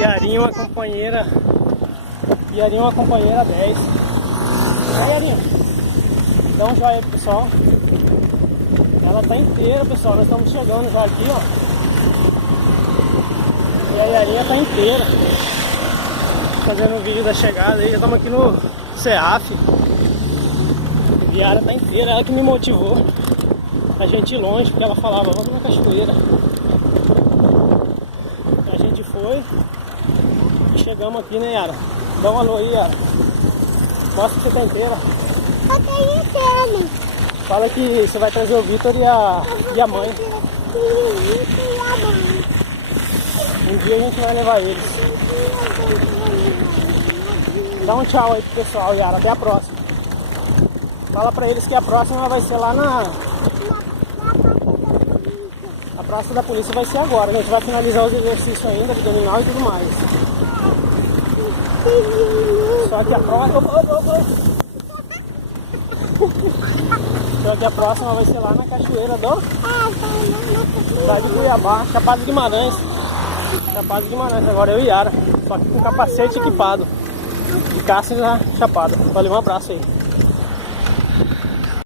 Yarinha, uma companheira. Yarinha, uma companheira 10. Aí, Yarinha, dá um joinha aí pro pessoal. Ela tá inteira, pessoal. Nós estamos chegando já aqui, ó. E a Yarinha tá inteira. Fazendo o vídeo da chegada aí. Já estamos aqui no CEAF. A Yara tá inteira. Ela que me motivou a gente ir longe, porque ela falava, vamos na cachoeira. A gente foi e chegamos aqui, né, Yara? Dá um alô aí, Yara. Mostra que você tá inteira. Eu tenho inteira. Fala que você vai trazer o Vitor e a mãe. Um dia a gente vai levar eles. Dá um tchau aí pro pessoal, Yara. Até a próxima. Fala pra eles que a próxima vai ser lá na... A praça da polícia vai ser agora. A gente vai finalizar os exercícios ainda, abdominal e tudo mais. Só que a próxima... Só que a próxima vai ser lá na cachoeira do... Cidade de Cuiabá, Chapada de Guimarães. Chapada de Guimarães, agora eu e Yara. Só que com capacete equipado. E Cássio na Chapada. Valeu, um abraço aí.